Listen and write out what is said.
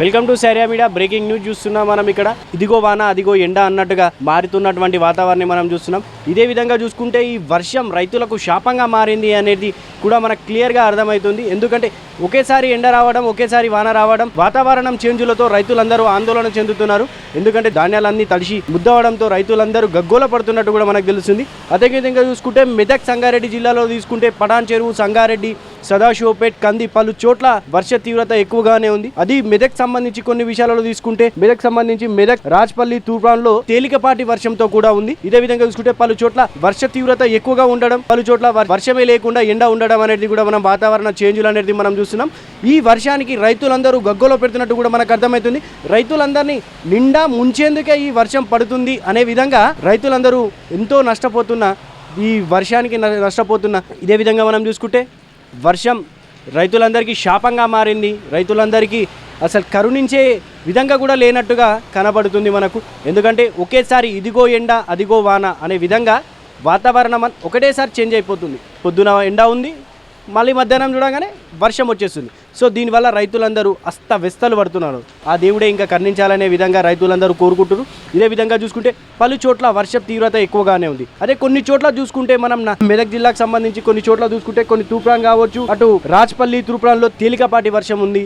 Welcome to Saria media. Breaking news చూస్తున్నాం మనం ఇక్కడ. ఇదిగో వాన అదిగో ఎండ అన్నట్టుగా మారుతున్నటువంటి వాతావరణం మనం చూస్తున్నాం. ఇదే విధంగా చూసుకుంటే ఈ వర్షం రైతులకు శాపంగా మారింది అనేది కూడా మనకు క్లియర్గా అర్థమవుతుంది. ఎందుకంటే ఒకేసారి ఎండ రావడం, ఒకేసారి వాన రావడం, వాతావరణం చేంజులతో రైతులందరూ ఆందోళన చెందుతున్నారు. ఎందుకంటే ధాన్యాలన్నీ తడిసి ముద్దవడంతో రైతులందరూ గగ్గోల పడుతున్నట్టు కూడా మనకు తెలుస్తుంది. అదేవిధంగా చూసుకుంటే మెదక్ సంగారెడ్డి జిల్లాలో తీసుకుంటే పటాన్ చెరువు, సంగారెడ్డి, సదాశివపేట్, కంది పలు చోట్ల వర్ష తీవ్రత ఎక్కువగానే ఉంది. అది మెదక్ సంబంధించి కొన్ని విషయాలలో తీసుకుంటే మెదక్ రాజ్పల్లి తూర్పాన్లో తేలికపాటి వర్షంతో కూడా ఉంది. ఇదే విధంగా చూసుకుంటే పలు చోట్ల వర్ష తీవ్రత ఎక్కువగా ఉండడం, పలు చోట్ల వర్షమే లేకుండా ఎండ ఉండడం అనేది కూడా మనం వాతావరణ చేంజులు అనేది మనం చూస్తున్నాం. ఈ వర్షానికి రైతులందరూ గగ్గోలో పెడుతున్నట్టు కూడా మనకు అర్థమవుతుంది. రైతులందరినీ నిండా ముంచేందుకే ఈ వర్షం పడుతుంది అనే విధంగా రైతులందరూ ఎంతో నష్టపోతున్న ఈ వర్షానికి నష్టపోతున్న. ఇదే విధంగా మనం చూసుకుంటే వర్షం రైతులందరికీ శాపంగా మారింది. రైతులందరికీ అసలు కరుణించే విధంగా కూడా లేనట్టుగా కనబడుతుంది మనకు. ఎందుకంటే ఒకేసారి ఇదిగో ఎండ అదిగో వాన అనే విధంగా వాతావరణం ఒకటేసారి చేంజ్ అయిపోతుంది. పొద్దున ఎండ ఉంది, మళ్ళీ మధ్యాహ్నం చూడగానే వర్షం వచ్చేస్తుంది. సో దీనివల్ల రైతులందరూ అస్తవ్యస్తలు పడుతున్నారు. ఆ దేవుడే ఇంకా కరుణించాలనే విధంగా రైతులందరూ కోరుకుంటున్నారు. ఇదే విధంగా చూసుకుంటే పలు చోట్ల వర్ష తీవ్రత ఎక్కువగానే ఉంది. అదే కొన్ని చోట్ల చూసుకుంటే మనం మెదక్ జిల్లాకు సంబంధించి కొన్ని చోట్ల చూసుకుంటే కొన్ని తూప్రాన్ కావచ్చు, అటు రాజ్పల్లి తూప్రాన్లో తేలికపాటి వర్షం ఉంది.